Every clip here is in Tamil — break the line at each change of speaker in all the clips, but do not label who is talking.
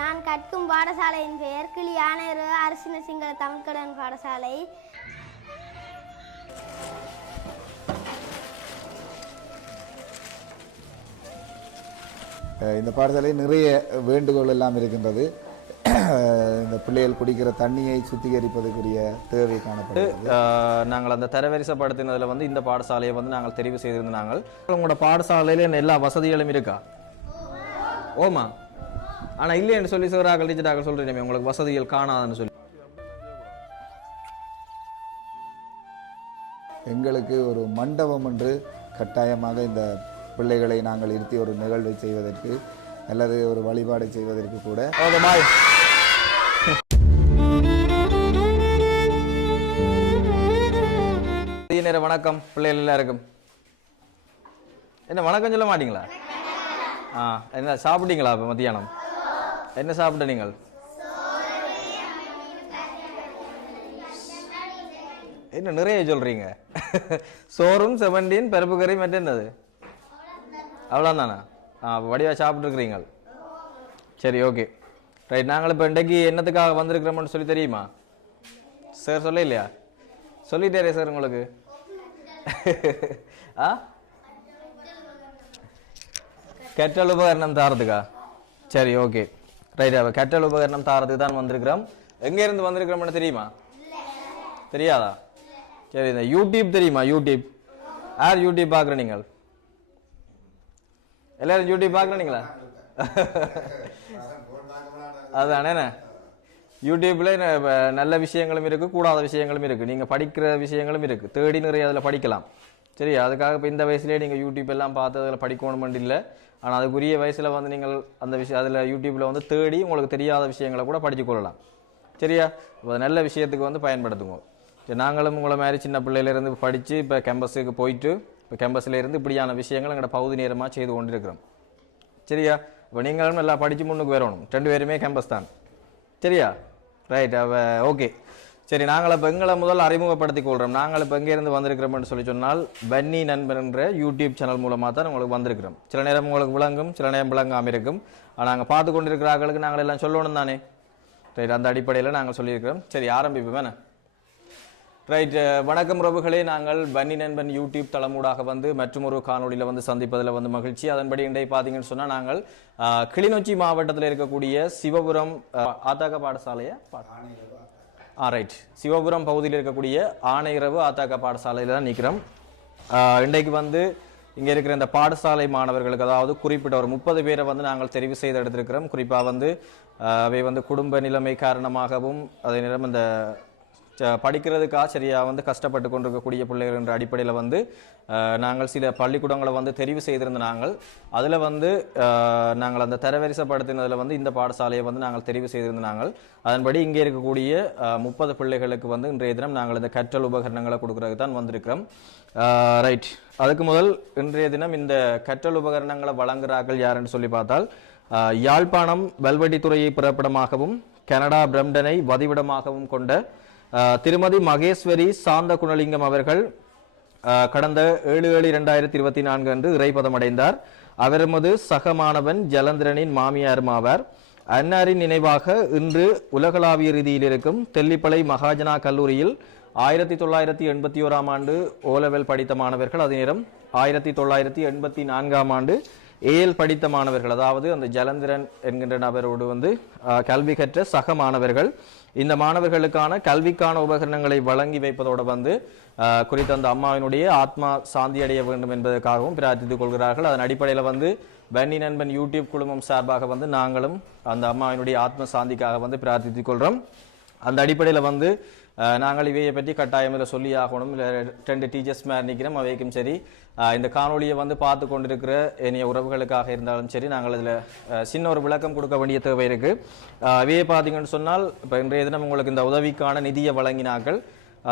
நான் கற்கும் பாடசாலையின் பெயர் கிளி ஆணையர் அரசின சிங்கள தமிழ்கடன் பாடசாலை.
இந்த பாடசாலையில் நிறைய வேண்டுகோள் எல்லாம் இருக்கின்றது. இந்த பிள்ளைகள் குடிக்கிற தண்ணியை சுத்திகரிப்பதற்குரிய தேவை காணப்படுகிறது.
ஆஹ் நாங்கள் அந்த தரவரிசைப்படுத்தினதில் வந்து இந்த பாடசாலையை வந்து நாங்கள் தெரிவு செய்திருந்த நாங்கள். உங்களோட பாடசாலையில் என்ன எல்லா வசதிகளும் இருக்கா? ஓமா? ஆனால் இல்லைன்னு சொல்லி சிவராக்கள் டீச்சராக்கள் சொல்கிறீங்க உங்களுக்கு வசதிகள் காணாதுன்னு சொல்லி.
எங்களுக்கு ஒரு மண்டபம் என்று கட்டாயமாக இந்த பிள்ளைகளை நாங்கள் இருத்தி ஒரு நிகழ்வை செய்வதற்கு அல்லது ஒரு வழிபாடு செய்வதற்கு கூட.
நேர வணக்கம் பிள்ளைகள் எல்லாருக்கும். என்ன வணக்கம் சொல்ல மாட்டீங்களா? ஆ என்ன சாப்பிட்டீங்களா இப்போ மத்தியானம்? என்ன சாப்பிட்ட நீங்கள்? என்ன நிறைய சொல்றீங்க. சோறும் செவன்டீன் பருப்பு கறி மட்டும் என்னது? அவ்வளோதானா ஆ வடிவா சாப்பிட்ருக்குறீங்க சரி ஓகே ரைட் நாங்கள் இப்போ இன்றைக்கு என்னத்துக்காக வந்திருக்கிறோம்னு சொல்லி தெரியுமா? சார் சொல்ல இல்லையா? சொல்லிட்டாரே சார் உங்களுக்கு. ஆ? கற்றல் உபகரணம் தாரதுக்கா சரி ஓகே ரைட் அப்போ கற்றல் உபகரணம் தாரதுக்கு தான் வந்திருக்கிறோம். எங்க இருந்து வந்திருக்கிறோம்னு தெரியுமா? தெரியாதா? சரி இந்த யூடியூப் தெரியுமா? யூடியூப் யார் யூடியூப் பார்க்குற நீங்கள்? எல்லாரும் யூடியூப் பார்க்குறீங்களா அதுதானே யூடியூப்பில் நல்ல விஷயங்களும் இருக்கு கூடாத விஷயங்களும் இருக்கு. நீங்க படிக்கிற விஷயங்களும் இருக்கு. தேடி நிறைய அதில் படிக்கலாம். சரி அதுக்காக இப்போ இந்த வயசுலேயே நீங்க யூடியூப் எல்லாம் பார்த்து அதில் படிக்கணுமெண்டு இல்லை. ஆனால் அதுக்குரிய வயசில் வந்து நீங்கள் அந்த விஷயம் அதில் யூடியூப்பில் வந்து தேடி உங்களுக்கு தெரியாத விஷயங்களை கூட படிச்சு கொள்ளலாம். சரியா? இப்போ நல்ல விஷயத்துக்கு வந்து பயன்படுத்துவோம் சரி நாங்களும் உங்களை மாதிரி சின்ன பிள்ளையிலேருந்து படித்து இப்போ கேம்பஸுக்கு போயிட்டு இப்போ கேம்பஸ்ல இருந்து இப்படியான விஷயங்கள் எங்களோட பகுதி நேரமாக செய்து கொண்டிருக்கிறோம். சரியா? இப்போ நீங்களும் நல்லா படித்து முன்னுக்கு வரணும். ரெண்டு பேருமே கேம்பஸ் தான். சரியா? ரைட் அவ ஓகே சரி நாங்கள் இப்போ எங்களை முதல் அறிமுகப்படுத்திக் கொள்கிறோம் நாங்கள் இப்போ எங்கேருந்து வந்திருக்கிறோம்னு சொல்லி சொன்னால் பன்னி நண்பன் என்ற யூடியூப் சேனல் மூலமாக தான் உங்களுக்கு வந்திருக்கிறோம். சில நேரம் உங்களுக்கு விளங்கும் சில நேரம் விளங்காமல் இருக்கும். ஆனால் நாங்கள் பார்த்து கொண்டிருக்கிற ஆக்களுக்கு நாங்கள் எல்லாம் சொல்லணும் தானே? ரைட் அந்த அடிப்படையில் நாங்கள் சொல்லியிருக்கிறோம். சரி ஆரம்பிப்போம். வேணா ரைட் வணக்கம் உறவுகளே நாங்கள் பன்னி நண்பன் யூடியூப் தளமூடாக வந்து மற்றும் ஒரு காணொளியில் வந்து சந்திப்பதில் வந்து மகிழ்ச்சி. அதன்படி இன்றைய பார்த்தீங்கன்னு சொன்னால் நாங்கள் கிளிநொச்சி மாவட்டத்தில் இருக்கக்கூடிய சிவபுரம் ஆஹ், பாடசாலையை ஆரைட் சிவபுரம் பகுதியில் இருக்கக்கூடிய ஆணையரவு ஆத்தாக்க பாடசாலையில் தான் நிற்கிறோம் இன்றைக்கு வந்து இங்கே இருக்கிற இந்த பாடசாலை மாணவர்களுக்கு அதாவது குறிப்பிட்ட ஒரு முப்பது பேரை வந்து நாங்கள் தெரிவு செய்து எடுத்திருக்கிறோம். குறிப்பாக வந்து அவை வந்து குடும்ப நிலைமை காரணமாகவும் அதே நேரம் இந்த படிக்கிறதுக்காக சரியாக வந்து கஷ்டப்பட்டு கொண்டிருக்கக்கூடிய பிள்ளைகள் என்ற அடிப்படையில் வந்து நாங்கள் சில பள்ளிக்கூடங்களை வந்து தெரிவு செய்திருந்த நாங்கள். அதில் வந்து நாங்கள் அந்த தரவரிசைப்படுத்தினதில் வந்து இந்த பாடசாலையை வந்து நாங்கள் தெரிவு செய்திருந்த நாங்கள். அதன்படி இங்கே இருக்கக்கூடிய முப்பது பிள்ளைகளுக்கு வந்து இன்றைய தினம் நாங்கள் இந்த கற்றல் உபகரணங்களை கொடுக்கறதுக்கு தான் வந்திருக்கிறோம். ரைட் அதுக்கு முதல் இன்றைய தினம் இந்த கற்றல் உபகரணங்களை வழங்குகிறார்கள் யாருன்னு சொல்லி பார்த்தால் யாழ்ப்பாணம் வல்வெட்டித்துறையை பிறப்பிடமாகவும் கனடா பிரம்டனை வதிவிடமாகவும் கொண்ட திருமதி மகேஸ்வரி சாந்த குணலிங்கம் அவர்கள் கடந்த ஏழு ஏழு இரண்டாயிரத்தி இருபத்தி நான்கு அன்று இறைப்பதம் அடைந்தார் அவரமது சகமாணவன் ஜலந்திரனின் மாமியாரும் ஆவார். அன்னாரின் நினைவாக இன்று உலகளாவிய ரீதியில் இருக்கும் தெல்லிப்பளை மகாஜனா கல்லூரியில் ஆயிரத்தி தொள்ளாயிரத்தி எண்பத்தி ஓராம் ஆண்டு ஓலெவல் படித்த மாணவர்கள் அதே நேரம் ஆயிரத்தி தொள்ளாயிரத்தி எண்பத்தி நான்காம் ஆண்டு ஏஎல் படித்த மாணவர்கள் அதாவது அந்த ஜலந்திரன் என்கின்ற நபரோடு வந்து கல்வி கற்ற சக மாணவர்கள். இந்த மாணவர்களுக்கான கல்விக்கான உபகரணங்களை வழங்கி வைப்பதோடு வந்து குறித்த அந்த அம்மாவினுடைய ஆத்மா சாந்தி அடைய வேண்டும் என்பதற்காகவும் பிரார்த்தித்துக் கொள்கிறார்கள். அதன் அடிப்படையில் வந்து வன்னி நண்பன் யூடியூப் குழுமம் சார்பாக வந்து நாங்களும் அந்த அம்மாவினுடைய ஆத்ம சாந்திக்காக வந்து பிரார்த்தித்துக் கொள்கிறோம் அந்த அடிப்படையில் வந்து நாங்கள் இவையை பற்றி கட்டாயம் இதில் சொல்லி ஆகணும் இல்லை ரெண்டு டீச்சர்ஸ் மேலே நிற்கிறோம் அவைக்கும் சரி. இந்த காணொலியை வந்து பார்த்து கொண்டிருக்கிற இனிய உறவுகளுக்காக இருந்தாலும் சரி நாங்கள் அதில் சின்ன ஒரு விளக்கம் கொடுக்க வேண்டிய தேவை இருக்குது அஹ், பார்த்தீங்கன்னு சொன்னால் இப்போ இன்றைய தினம் உங்களுக்கு இந்த உதவிக்கான நிதியை வழங்கினார்கள்.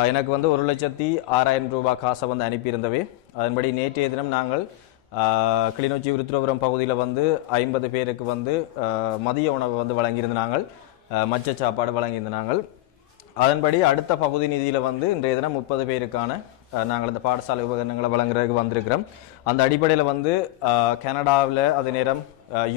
எனக்கு வந்து ஒரு லட்சத்தி ஆறாயிரம் ரூபாய் காசை வந்து அனுப்பியிருந்தவை. அதன்படி நேற்றைய தினம் நாங்கள் கிளிநொச்சி விருத்துரபுரம் பகுதியில் வந்து ஐம்பது பேருக்கு வந்து மதிய உணவு வந்து வழங்கியிருந்தாங்கள் மச்ச சாப்பாடு வழங்கியிருந்தாங்கள் அதன்படி அடுத்த பகுதி நிதியில் வந்து இன்றைய தினம் முப்பது பேருக்கான நாங்கள் இந்த பாடசாலை உபகரணங்களை வழங்குறதுக்கு வந்திருக்கிறோம். அந்த அடிப்படையில் வந்து கனடாவில் அதே நேரம்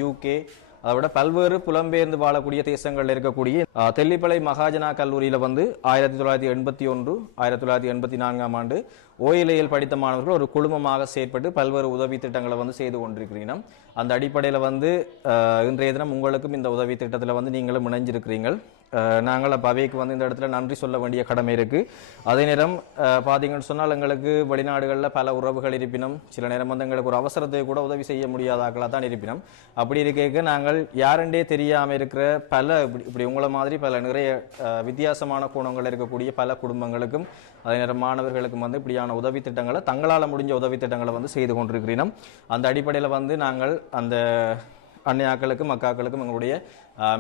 யூகே அதை விட பல்வேறு புலம்பெயர்ந்து வாழக்கூடிய தேசங்களில் இருக்கக்கூடிய தெல்லிப்பளை மகாஜனா கல்லூரியில் வந்து ஆயிரத்தி தொள்ளாயிரத்தி எண்பத்தி ஒன்று ஆயிரத்தி தொள்ளாயிரத்தி எண்பத்தி நான்காம் ஆண்டு ஓயிலையில் படித்த மாணவர்கள் ஒரு குழுமமாக செயற்பட்டு பல்வேறு உதவி திட்டங்களை வந்து செய்து கொண்டிருக்கிறீங்க அந்த அடிப்படையில் வந்து இன்றைய தினம் உங்களுக்கும் இந்த உதவி திட்டத்தில் வந்து நீங்களும் இணைஞ்சிருக்கிறீங்கள். நாங்கள் அப்போ வந்து இந்த இடத்துல நன்றி சொல்ல வேண்டிய கடமை இருக்குது அதே நேரம் பார்த்தீங்கன்னு சொன்னால் எங்களுக்கு வெளிநாடுகளில் பல உறவுகள் இருப்பினும் சில நேரம் வந்து எங்களுக்கு ஒரு அவசரத்தை கூட உதவி செய்ய முடியாதாக்களாக தான் இருப்பினும். அப்படி இருக்க நாங்கள் யாருண்டே தெரியாமல் இருக்கிற பல இப்படி இப்படி உங்களை மாதிரி பல நிறைய வித்தியாசமான கோணங்கள் இருக்கக்கூடிய பல குடும்பங்களுக்கும் அதே நேரம் மாணவர்களுக்கும் வந்து இப்படியான உதவி திட்டங்களை தங்களால் முடிஞ்ச உதவி திட்டங்களை வந்து செய்து கொண்டிருக்கிறோம் அந்த அடிப்படையில் வந்து நாங்கள் அந்த அன்னையாக்களுக்கும் அக்காக்களுக்கும் எங்களுடைய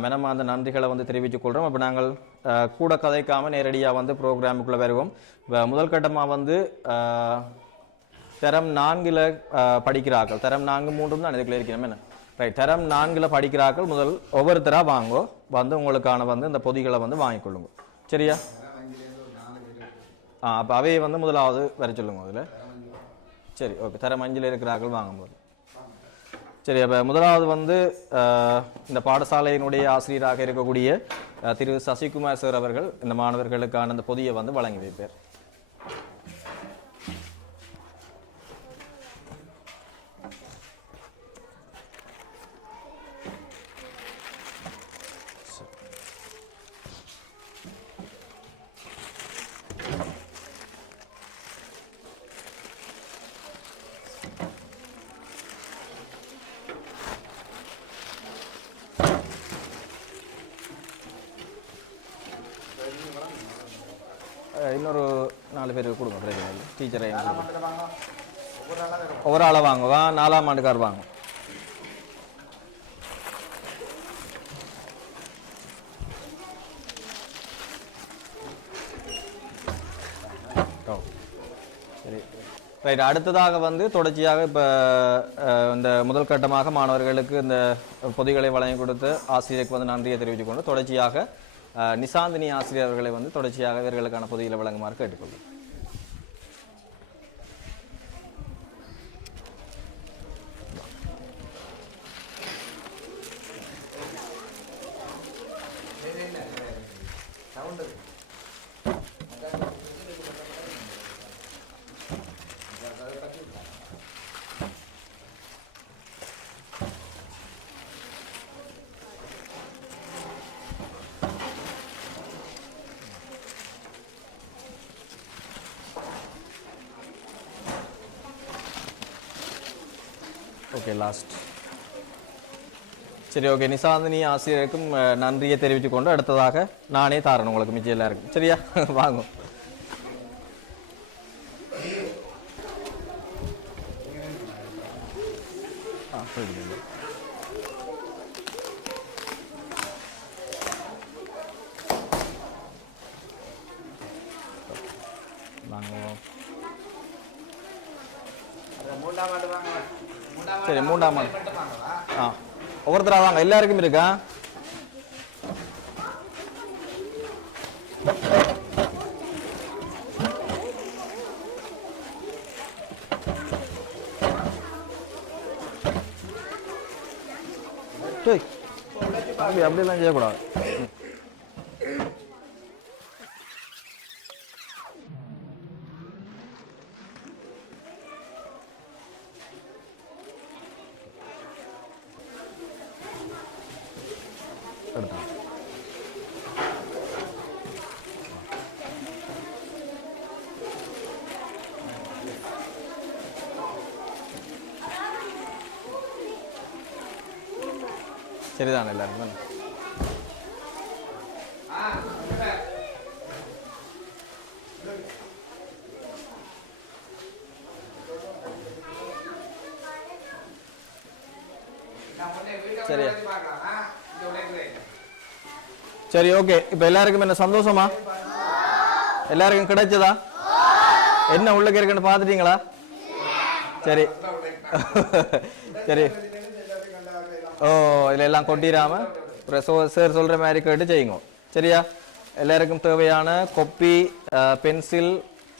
மனமார்ந்த நன்றிகளை வந்து தெரிவித்துக் கொள்கிறோம் அப்போ நாங்கள் கூட கதைக்காமல் நேரடியாக வந்து ப்ரோக்ராமுக்குள்ளே வருவோம். முதல் கட்டமாக வந்து தரம் நான்கில் படிக்கிறார்கள். தரம் நான்கு மூன்றும் தான் இதுக்குள்ள இருக்கணும் என்ன? ரைட் தரம் நான்கில் படிக்கிறார்கள். முதல் ஒவ்வொருத்தராக வாங்கோ. வந்து உங்களுக்கான வந்து இந்த பொதிகளை வந்து வாங்கிக்கொள்ளுங்க சரியா? ஆ அப்போ அவையை வந்து முதலாவது வர சொல்லுங்க அதில் சரி ஓகே தர மஞ்சள் இருக்கிறார்கள் வாங்கும்போது. சரி அப்போ முதலாவது வந்து இந்த பாடசாலையினுடைய ஆசிரியராக இருக்கக்கூடிய திரு சசிகுமார் சார் அவர்கள் இந்த மாணவர்களுக்கான அந்த பொதியை வந்து வழங்கி வைப்பார். இன்னொரு நாலு பேர் கொடுங்க இல்லை. டீச்சரை ஒவ்வொரு ஆளை வாங்குவா? நாலாம் ஆண்டுக்கார் வாங்க ஓ. சரி. ரைட் அடுத்ததாக வந்து தொடர்ச்சியாக இப்போ இந்த முதல் கட்டமாக மாணவர்களுக்கு இந்த பொதிகளை வழங்கி கொடுத்து ஆசிரியருக்கு வந்து நன்றியை தெரிவித்துக் கொண்டு தொடர்ச்சியாக நிசாந்தினி ஆசிரியர் அவர்களை வந்து தொடர்ச்சியாக இவர்களுக்கான பொதிகளை வழங்குமாறு கேட்டுக்கொள்ளும் ஓகே லாஸ்ட் சரி ஓகே நிசாந்தினி ஆசிரியருக்கும் நன்றியை தெரிவித்துக்கொண்டு அடுத்ததாக நானே தாரணும் உங்களுக்கு மிச்சம் எல்லாருக்கும். சரியா? வாங்க. ஆ சரி ஆ ஒவ்வொருத்தராக வாங்க எல்லாருக்கும் இருக்கா? டேய், தம்பி அப்படியெல்லாம் செய்யக்கூடாது. എടുത്തു. ശരിതാണ് എല്ലാവരും சரி ஓகே இப்போ எல்லாருக்கும் என்ன சந்தோஷமா? எல்லாருக்கும் கிடைச்சதா? என்ன உள்ளுக்கு இருக்குன்னு பார்த்துட்டீங்களா? சரி. சரி. ஓ இதில் எல்லாம் கொட்டிடாம சார் சொல்கிற மாதிரி கேட்டு செய்யுங்க. சரியா? எல்லாருக்கும் தேவையான கொப்பி பென்சில்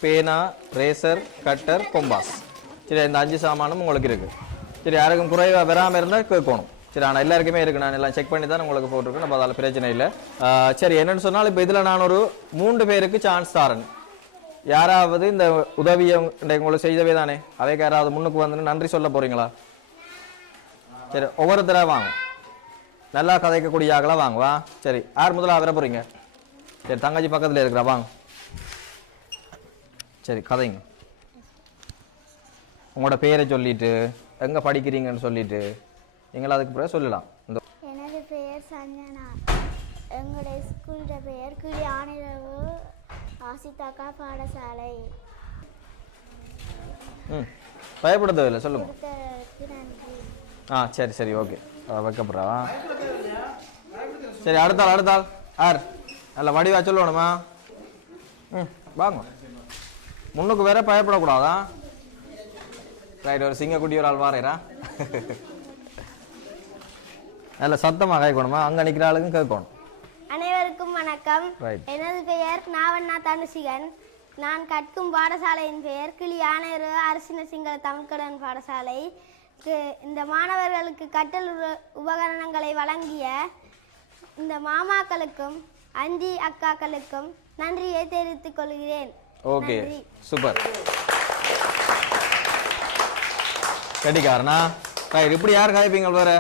பேனா ரேசர் கட்டர் கொம்பாஸ் சரி இந்த அஞ்சு சாமானும் உங்களுக்கு இருக்கு. சரி யாருக்கும் குறைவாக வராமல் இருந்தால் கேட்கணும். சரி ஆனால் எல்லாருக்குமே இருக்குது நான் எல்லாம் செக் பண்ணி தான் உங்களுக்கு போட்டிருக்கேன். நம்ம அதில் பிரச்சனை இல்லை. சரி என்னென்னு சொன்னால் இப்போ இதில் நான் ஒரு மூன்று பேருக்கு சான்ஸ் தரேன். யாராவது இந்த உதவியை உங்களுக்கு செய்தவே தானே? அவைக்கு யாராவது முன்னுக்கு வந்து நன்றி சொல்ல போகிறீங்களா சரி ஒவ்வொருத்தராக வாங்க. நல்லா கதைக்கக்கூடிய ஆகலாம் வாங்க வா. சரி யார் முதலாக வர போகிறீங்க சரி தங்கச்சி பக்கத்தில் இருக்கிறா வாங்க. சரி கதைங்க. உங்களோட பேரை சொல்லிட்டு எங்கே படிக்கிறீங்கன்னு சொல்லிட்டு நீங்களும் அதுக்கு பிறகு சொல்லலாம். இந்த
எனது பெயர் சஞ்சனா. எங்களுடைய ஸ்கூலோட பெயர் கிளி ஆணையரவு ஆசிதாக்கா பாடசாலை.
ம் பயப்பட தேவையில்லை சொல்லுங்க
நன்றி.
ஆ சரி சரி ஓகே. வைக்கப்படுறா. சரி அடுத்த ஆள் அடுத்த ஆள். யார்? நல்ல வடிவா சொல்லணுமா? ம் வாங்க. முன்னுக்கு வேற பயப்படக்கூடாதா? ரைட் ஒரு சிங்கக்குட்டி ஒரு ஆள் வாரேரா நல்ல சத்தமாக கேட்கணுமா? அங்கே நிற்கிற ஆளுக்கும் கேட்கணும்.
அனைவருக்கும் வணக்கம். எனது பெயர் நாவண்ணா தனுசிகன். நான் கற்கும் பாடசாலையின் பெயர் கிளி ஆணையர் அரசின சிங்கள தமிழ்கடன் பாடசாலை. இந்த மாணவர்களுக்கு கற்றல் உபகரணங்களை வழங்கிய இந்த மாமாக்களுக்கும் அஞ்சி அக்காக்களுக்கும் நன்றியை தெரிவித்துக் கொள்கிறேன்.
ஓகே. சூப்பர் கட்டிக்காரனா ரைட் இப்படி யார் காய்ப்பீங்க வேற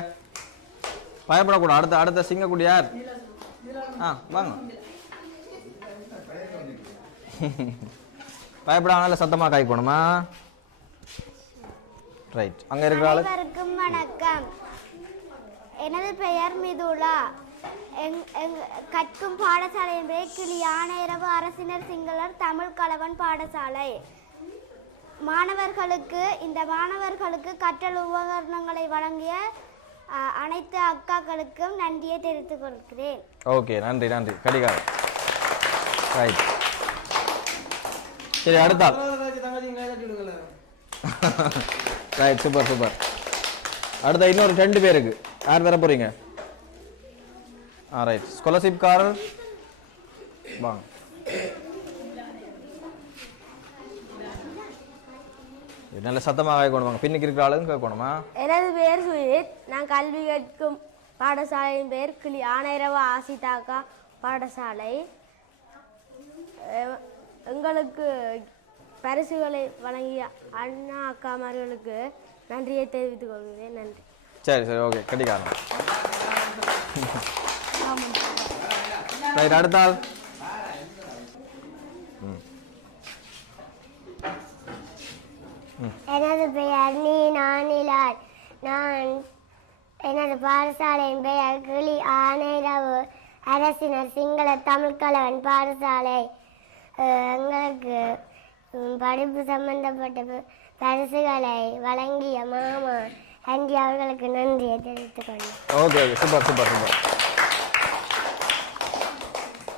பயப்படக்கூடாது. அடுத்த அடுத்த சிங்கக்குடி யார்? ஆ வாங்க. பயப்படாம நல்ல சத்தமா காய்க்கணுமா ரைட் அங்க இருக்கிற ஆளு.
வணக்கம். எனது பெயர் மிதுலா எங் எங் கற்கும் பாடசாலையின் பெயர் கிளி ஆணையரவு அரசினர் சிங்களர் தமிழ் கலவன் பாடசாலை. மாணவர்களுக்கு இந்த மாணவர்களுக்கு கற்றல் உபகரணங்களை வழங்கிய அனைத்து அக்காக்களுக்கும் நன்றியை தெரிவித்துக் கொள்கிறேன்.
ஓகே நன்றி நன்றி. கடிகாரம். ரைட் சரி அடுத்தாள் ரைட் சூப்பர் சூப்பர் அடுத்த இன்னொரு ரெண்டு பேருக்கு. யார் தர போறீங்க? ஆ ரைட் ஸ்காலர்ஷிப் காரர் வாங்க. நல்ல சத்தமாக கேட்கணும் பின்னுக்கு இருக்கிற ஆளுங்க கேட்கணுமா?
எனது பெயர் சுஜித். நான் கல்வி கற்கும் பாடசாலையின் பெயர் கிளி ஆனைரவ ஆசிதாக்கா பாடசாலை. எங்களுக்கு பரிசுகளை வழங்கிய அண்ணா அக்காமார்களுக்கு நன்றியை தெரிவித்துக் கொள்கிறேன். நன்றி.
சரி சரி ஓகே. கட்டிக்காரன் ரைட்
எனது பெயர் நீ நானிலால் நான் எனது பாடசாலையின் பெயர் கிளி ஆனைரவு. அரசினர் சிங்கள தமிழ்கலவன் பாடசாலை. எங்களுக்கு படிப்பு சம்பந்தப்பட்ட பரிசுகளை வழங்கிய மாமா ஆண்டி அவர்களுக்கு நன்றியை தெரிவித்துக் கொண்டேன்
okay okay super super super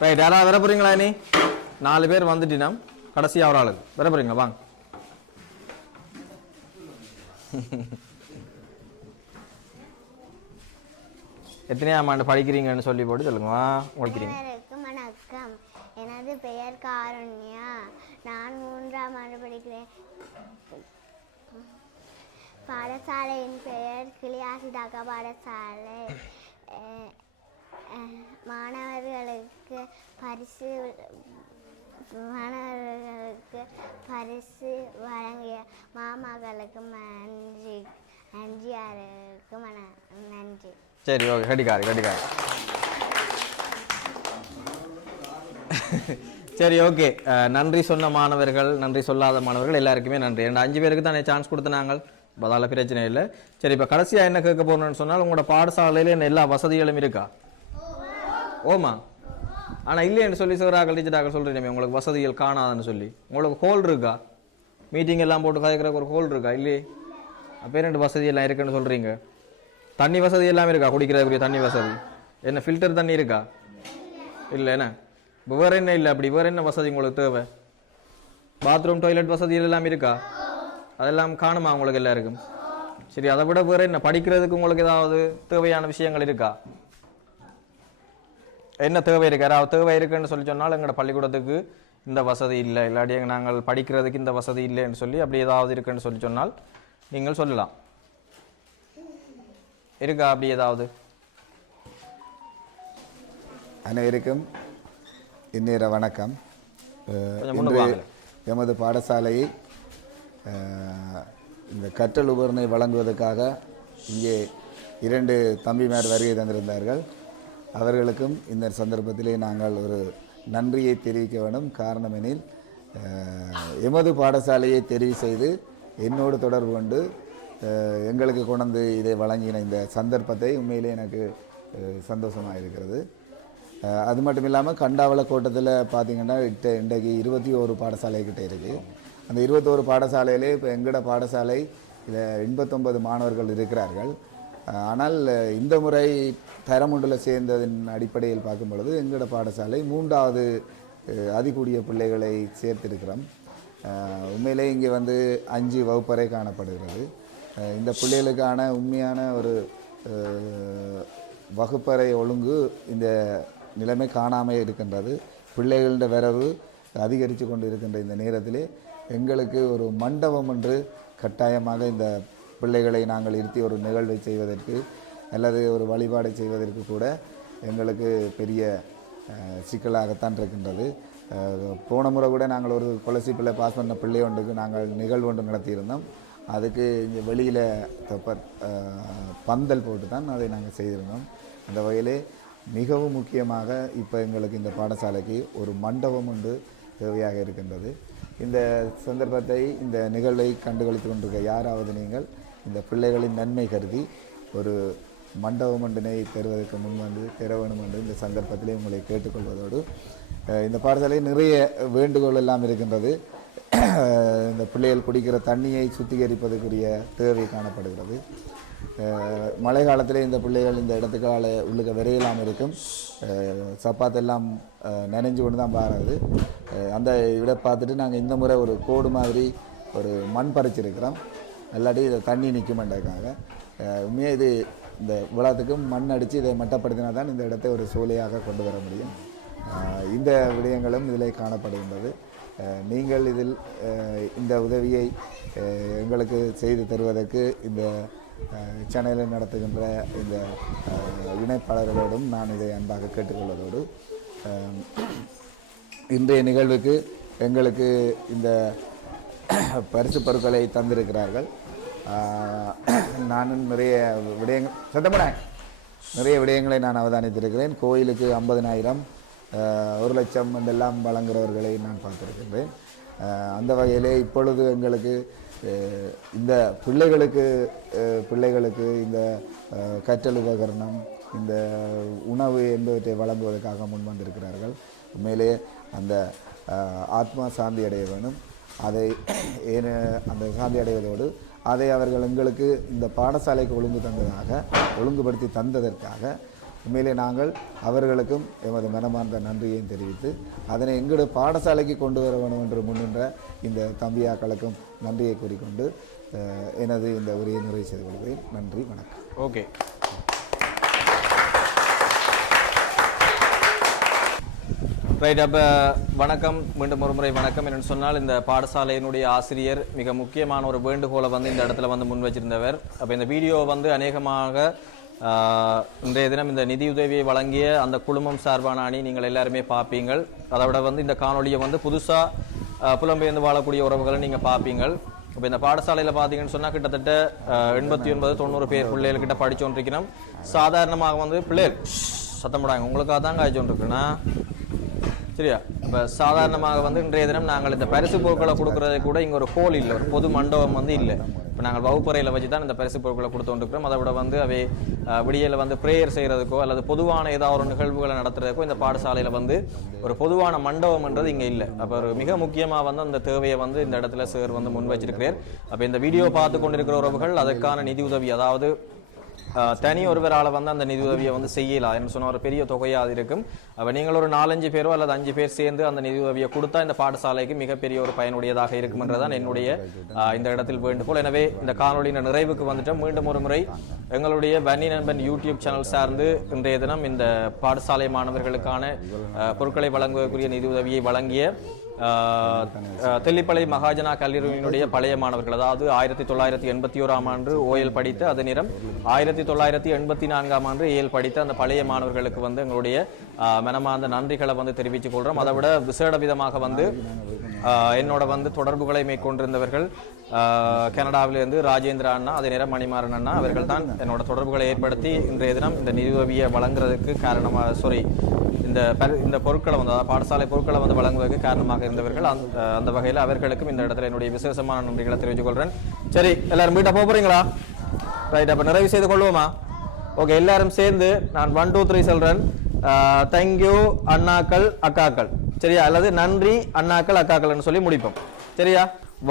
right யாராவது வர போறீங்களா நீ நாலு பேர் வந்துட்டினா? கடைசியாக ஒரு ஆளுக்கு. வர போறீங்களா? வாங்க. எத்தனையாம் ஆண்டு படிக்கிறீங்கன்னு சொல்லி போட்டு சொல்லுங்க படிக்கிறீங்க
வணக்கம். எனது பெயர் காருண்யா. நான் மூன்றாம் ஆண்டு படிக்கிறேன். பாடசாலையின் பெயர் கிளியாசிதாக்கா பாடசாலை. மாணவர்களுக்கு பரிசு மாணவர்களுக்கு பரிசு வழங்கிய மாமாக்களுக்கு நன்றி நன்றியாருக்கு மன நன்றி.
சரி ஓகே கட்டிக்காரு கட்டிக்காரு சரி ஓகே. நன்றி சொன்ன மாணவர்கள் நன்றி சொல்லாத மாணவர்கள் எல்லாருக்குமே நன்றி. ரெண்டு அஞ்சு பேருக்கு தானே சான்ஸ் கொடுத்து நாங்கள் அதால பிரச்சனை இல்லை. சரி இப்போ கடைசியாக என்ன கேட்க போறோம்னு சொன்னால் உங்களோட பாடசாலையில் என்ன எல்லா வசதிகளும் இருக்கா? ஓமா? ஆனால் இல்லைன்னு சொல்லி சிவராக்கள் டீச்சராக்கள் சொல்கிறீங்க உங்களுக்கு வசதிகள் காணாதுன்னு சொல்லி. உங்களுக்கு ஹோல் இருக்கா? மீட்டிங் எல்லாம் போட்டு கதைக்கிறக்கு ஒரு ஹோல் இருக்கா? இல்லையே. அப்போ ரெண்டு வசதி எல்லாம் இருக்குன்னு சொல்கிறீங்க தண்ணி வசதி எல்லாமே இருக்கா? குடிக்கிறதுக்குரிய தண்ணி வசதி. என்ன ஃபில்டர் தண்ணி இருக்கா? இல்லை என்ன? இப்போ வேறு என்ன இல்லை? அப்படி வேறு என்ன வசதி உங்களுக்கு தேவை? பாத்ரூம் டாய்லெட் வசதி எல்லாம் இருக்கா? அதெல்லாம் காணுமா உங்களுக்கு எல்லாருக்கும்? சரி அதை விட வேறு என்ன? படிக்கிறதுக்கு உங்களுக்கு ஏதாவது தேவையான விஷயங்கள் இருக்கா? என்ன தேவை இருக்கு யாராவது தேவை இருக்குன்னு சொல்லி சொன்னால் எங்களோட பள்ளிக்கூடத்துக்கு இந்த வசதி இல்லை. இல்லாட்டி நாங்கள் படிக்கிறதுக்கு இந்த வசதி இல்லைன்னு சொல்லி அப்படி ஏதாவது இருக்குன்னு சொல்லி சொன்னால் நீங்கள் சொல்லலாம். இருக்கா அப்படி ஏதாவது?
அனைவருக்கும் இந்நேர வணக்கம். எமது பாடசாலையை இந்த கற்றல் உபகரணை வழங்குவதற்காக இங்கே இரண்டு தம்பிமார் வருகை தந்திருந்தார்கள். அவர்களுக்கும் இந்த சந்தர்ப்பத்திலே நாங்கள் ஒரு நன்றியை தெரிவிக்க வேண்டும். காரணம் எனில் எமது பாடசாலையை தெரிவு செய்து என்னோடு தொடர்பு கொண்டு எங்களுக்கு கொண்டு இதை வழங்கின இந்த சந்தர்ப்பத்தை உண்மையிலே எனக்கு சந்தோஷமாக இருக்கிறது. அது மட்டும் இல்லாமல் கண்டாவள கோட்டத்தில் பார்த்திங்கன்னா இட்ட இன்றைக்கு இருபத்தி ஒரு பாடசாலைக்கிட்ட இருக்குது அந்த இருபத்தோரு பாடசாலையிலே இப்போ எங்களோட பாடசாலை இதில் எண்பத்தொன்பது மாணவர்கள் இருக்கிறார்கள். ஆனால் இந்த முறை தரமுண்டில் சேர்ந்ததின் அடிப்படையில் பார்க்கும் பொழுது எங்களோட பாடசாலை மூன்றாவது அதிகூடிய பிள்ளைகளை சேர்த்திருக்கிறோம். உண்மையிலே இங்கே வந்து அஞ்சு வகுப்பறை காணப்படுகிறது. இந்த பிள்ளைகளுக்கான உண்மையான ஒரு வகுப்பறை ஒழுங்கு இந்த நிலைமை காணாமல் இருக்கின்றது. பிள்ளைகளோட வரவு அதிகரித்து கொண்டு இருக்கின்ற இந்த நேரத்திலே எங்களுக்கு ஒரு மண்டபம் என்று கட்டாயமாக இந்த பிள்ளைகளை நாங்கள் இருத்தி ஒரு நிகழ்வை செய்வதற்கு அல்லது ஒரு வழிபாடு செய்வதற்கு கூட எங்களுக்கு பெரிய சிக்கலாகத்தான் இருக்கின்றது. போன முறை கூட நாங்கள் ஒரு கொலசி பிள்ளை பாஸ் பண்ண பிள்ளை ஒன்றுக்கு நாங்கள் நிகழ்வு ஒன்று நடத்தியிருந்தோம். அதுக்கு இங்கே வெளியில் பந்தல் போட்டு தான் அதை நாங்கள் செய்திருந்தோம். அந்த வகையிலே மிகவும் முக்கியமாக இப்போ எங்களுக்கு இந்த பாடசாலைக்கு ஒரு மண்டபம் ஒன்று தேவையாக இருக்கின்றது. இந்த சந்தர்ப்பத்தை இந்த நிகழ்வை கண்டுகளித்து கொண்டிருக்க யாராவது நீங்கள் இந்த பிள்ளைகளின் நன்மை கருதி ஒரு மண்டபம் ஒன்றினை பெறுவதற்கு முன் வந்து பெற என்று இந்த சந்தர்ப்பத்திலே உங்களை கேட்டுக்கொள்வதோடு இந்த பாடசாலை நிறைய வேண்டுகோள் எல்லாம் இருக்கின்றது. இந்த பிள்ளைகள் குடிக்கிற தண்ணியை சுத்திகரிப்பதற்குரிய தேவை காணப்படுகிறது. மழை காலத்தில் இந்த பிள்ளைகள் இந்த இடத்துக்கால உள்ளுக்க விரையலாம் இருக்கும். சப்பாத்தெல்லாம் அஹ், நனைஞ்சு கொண்டு தான் பாருது அந்த இதை பார்த்துட்டு நாங்கள் இந்த முறை ஒரு கோடு மாதிரி ஒரு மண் பறிச்சிருக்கிறோம். இல்லாட்டி இதை தண்ணி நிற்குமென்றதுக்காக உண்மையாக இது இந்த விழாத்துக்கும் மண் அடித்து இதை மட்டப்படுத்தினா தான் இந்த இடத்தை ஒரு சூளையாக கொண்டு வர முடியும். இந்த விடயங்களும் இதில் காணப்படுகின்றது. நீங்கள் இதில் இந்த உதவியை எங்களுக்கு செய்து தருவதற்கு இந்த சென்னையில் நடத்துகின்ற இந்த இணைப்பாளர்களோடும் நான் இதை அன்பாக கேட்டுக்கொள்வதோடு இன்றைய நிகழ்வுக்கு எங்களுக்கு இந்த பரிசு பொருட்களை தந்திருக்கிறார்கள். நானும் நிறைய விடயங்கள் சத்தமுடாய் நிறைய விடயங்களை நான் அவதானித்திருக்கிறேன். கோயிலுக்கு ஐம்பதனாயிரம் ஒரு லட்சம் என்றெல்லாம் வழங்குறவர்களை நான் பார்த்துருக்கின்றேன். அந்த வகையிலே இப்பொழுது எங்களுக்கு இந்த பிள்ளைகளுக்கு பிள்ளைகளுக்கு இந்த கற்றல் உபகரணம் இந்த உணவு என்பவற்றை வழங்குவதற்காக முன் வந்திருக்கிறார்கள். உண்மையிலேயே அந்த ஆத்மா சாந்தி அடைய வேணும் அதை ஏன அந்த சாந்தி அடைவதோடு அதை அவர்கள் எங்களுக்கு இந்த பாடசாலைக்கு ஒழுங்கு தந்ததாக ஒழுங்குபடுத்தி தந்ததற்காக உண்மையிலே நாங்கள் அவர்களுக்கும் எமது மனமார்ந்த நன்றியையும் தெரிவித்து அதனை எங்களுடைய பாடசாலைக்கு கொண்டு வர வேண்டும் என்று முன்னின்ற இந்த தம்பியாக்களுக்கும் நன்றியை கூறிக்கொண்டு எனது இந்த உரையை நிறைவு செய்து கொள்கிறேன். நன்றி வணக்கம்.
ஓகே. ரைட் அப்போ வணக்கம். மீண்டும் ஒரு முறை வணக்கம். என்னென்னு சொன்னால் இந்த பாடசாலையினுடைய ஆசிரியர் மிக முக்கியமான ஒரு வேண்டுகோளை வந்து இந்த இடத்துல வந்து முன் வச்சிருந்தவர். அப்போ இந்த வீடியோ வந்து அநேகமாக இன்றைய தினம் இந்த நிதியுதவியை வழங்கிய அந்த குழுமம் சார்பான அணி நீங்கள் எல்லாருமே பார்ப்பீங்கள். அதை விட வந்து இந்த காணொலியை வந்து புதுசாக புலம்பெயர்ந்து வாழக்கூடிய உறவுகளை நீங்கள் பார்ப்பீங்கள். இப்போ இந்த பாடசாலையில் பார்த்தீங்கன்னு சொன்னால் கிட்டத்தட்ட எண்பத்தி ஒன்பது தொண்ணூறு பேர் பிள்ளைகள்கிட்ட படித்தோன்றிருக்கிறோம் சாதாரணமாக வந்து பிள்ளைகள் சத்தம் போடாங்க உங்களுக்காக தான் காய்ச்சோன்றிருக்குன்னா சரியா? இப்போ சாதாரணமாக வந்து இன்றைய தினம் நாங்கள் இந்த பரிசு பொருட்களை கொடுக்கறது கூட இங்கே ஒரு ஹோல் இல்லை ஒரு பொது மண்டபம் வந்து இல்லை. இப்போ நாங்கள் வகுப்பறையில் வச்சு தான் இந்த பரிசு பொருட்களை கொடுத்துருக்கிறோம் அதை விட வந்து அவை விடியலை வந்து ப்ரேயர் செய்கிறதுக்கோ அல்லது பொதுவான ஏதாவது ஒரு நிகழ்வுகளை நடத்துறதுக்கோ இந்த பாடசாலையில் வந்து ஒரு பொதுவான மண்டபம்ன்றது இங்கே இல்லை. அப்போ ஒரு மிக முக்கியமாக வந்து அந்த தேவையை வந்து இந்த இடத்துல சார் வந்து முன் வச்சிருக்கிறார். அப்போ இந்த வீடியோ பார்த்து கொண்டிருக்கிற உறவுகள் அதற்கான நிதி உதவி அதாவது தனி ஒருவரால் வந்து அந்த நிதி உதவியை வந்து செய்யலாம் என்று சொன்ன ஒரு பெரிய தொகையாக இருக்கும். அப்போ நீங்கள் ஒரு நாலஞ்சு பேரோ அல்லது அஞ்சு பேர் சேர்ந்து அந்த நிதி உதவியை கொடுத்தா இந்த பாடசாலைக்கு மிகப்பெரிய ஒரு பயனுடையதாக இருக்கும் என்றுதான் என்னுடைய இந்த இடத்தில் வேண்டுகோள். எனவே இந்த காணொலியின் நிறைவுக்கு வந்துட்டோம். மீண்டும் ஒரு முறை எங்களுடைய பன்னி நண்பன் யூடியூப் சேனல் சார்ந்து இன்றைய தினம் இந்த பாடசாலை மாணவர்களுக்கான பொருட்களை வழங்குவதற்குரிய நிதி உதவியை வழங்கிய தெல்லிப்பளை மகாஜனா கல்லூரியினுடைய பழைய மாணவர்கள் அதாவது ஆயிரத்தி தொள்ளாயிரத்தி எண்பத்தி ஓராம் ஆண்டு ஓயல் படித்த அதே நேரம் ஆயிரத்தி தொள்ளாயிரத்தி எண்பத்தி நான்காம் ஆண்டு ஏஎல் படித்த அந்த பழைய மாணவர்களுக்கு வந்து எங்களுடைய மனமார்ந்த நன்றிகளை வந்து தெரிவித்துக் கொள்கிறோம் அதை விட விசேட விதமாக வந்து என்னோட வந்து தொடர்புகளை மேற்கொண்டிருந்தவர்கள் கனடாவிலிருந்து ராஜேந்திர அண்ணா அதே நேரம் மணிமாறன் அண்ணா அவர்கள் தான் என்னோட தொடர்புகளை ஏற்படுத்தி இன்றைய தினம் இந்த நிதியுதவியை வழங்குறதுக்கு காரணமாக சாரி இந்த இந்த பொருட்களை வந்து அதாவது பாடசாலை பொருட்களை வந்து வழங்குவதற்கு காரணமாக இருந்தவர்கள் அந்த அந்த வகையில் அவர்களுக்கும் இந்த இடத்துல என்னுடைய விசேஷமான நன்றிகளை தெரிவித்துக் கொள்கிறேன் சரி எல்லாரும் வீட்டை போக ரைட் அப்போ நிறைவு செய்து கொள்வோமா? ஓகே எல்லாரும் சேர்ந்து நான் ஒன் டூ த்ரீ சொல்கிறேன் தேங்க்யூ அண்ணாக்கள் அக்காக்கள். சரியா? அல்லது நன்றி அண்ணாக்கள் அக்காக்கள்னு சொல்லி முடிப்போம். சரியா?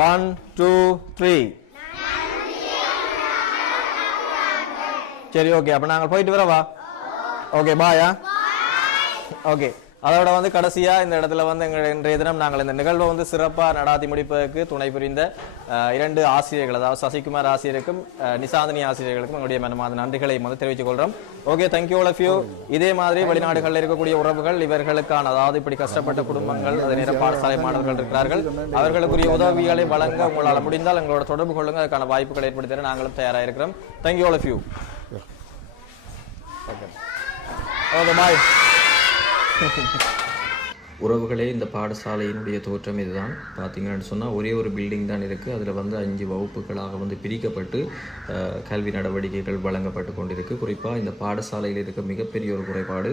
ஒன் டூ த்ரீ சரி ஓகே அப்ப நாங்கள் போயிட்டு வரவா? ஓகே பாயா ஓகே. அதோட வந்து கடைசியா இந்த இடத்துல வந்து எங்க இன்றைய தினம் நாங்கள் இந்த நிகழ்வை வந்து சிறப்பா நடாத்தி முடிப்பதற்கு துணை புரிந்த இரண்டு ஆசிரியர்கள் அதாவது சசிகுமார் ஆசிரியருக்கும் நிசாந்தினி ஆசிரியர்களுக்கும் எங்களுடைய மனமார்ந்த நன்றிகளை வந்து தெரிவித்துக் கொள்றோம். Okay thank you all of you இதே மாதிரி வெளிநாடுகளில் இருக்கக்கூடிய உறவுகள் இவர்களுக்கான அதாவது இப்படி கஷ்டப்பட்ட குடும்பங்கள் அதே நேரம் பாடசாலை மாணவர்கள் இருக்கிறார்கள். அவர்களுக்குரிய உதவிகளை வழங்க உங்களால் முடிந்தால் எங்களோட தொடர்பு கொள்ளுங்க. அதுக்கான வாய்ப்புகளை ஏற்படுத்தி தர நாங்களும் தயாராக இருக்கிறோம் thank you all of you okay bye உறவுகளே இந்த பாடசாலையினுடைய தோற்றம் இதுதான். பார்த்தீங்கன்னு சொன்னால் ஒரே ஒரு பில்டிங் தான் இருக்குது அதில் வந்து அஞ்சு வகுப்புகளாக வந்து பிரிக்கப்பட்டு கல்வி நடவடிக்கைகள் வழங்கப்பட்டு கொண்டிருக்கு. குறிப்பாக இந்த பாடசாலையில் இருக்க மிகப்பெரிய ஒரு குறைபாடு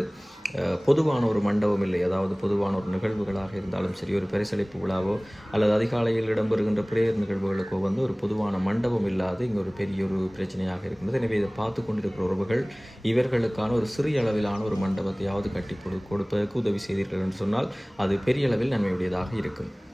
பொதுவான ஒரு மண்டபம் இல்லை. அதாவது பொதுவான ஒரு நிகழ்வுகளாக இருந்தாலும் சரி ஒரு பரிசளிப்பு விழாவோ அல்லது அதிகாலையில் இடம்பெறுகின்ற பிரேயர் நிகழ்வுகளுக்கோ வந்து ஒரு பொதுவான மண்டபம் இல்லாது இங்கே ஒரு பெரிய ஒரு பிரச்சனையாக இருக்கின்றது. எனவே இதை பார்த்து கொண்டிருக்கிற உறவுகள் இவர்களுக்கான ஒரு சிறிய அளவிலான ஒரு மண்டபத்தையாவது கட்டி கொடு- கொடுப்பதற்கு உதவி செய்தீர்கள் என்று சொன்னால் அது பெரிய அளவில் நன்மையுடையதாக இருக்கும்.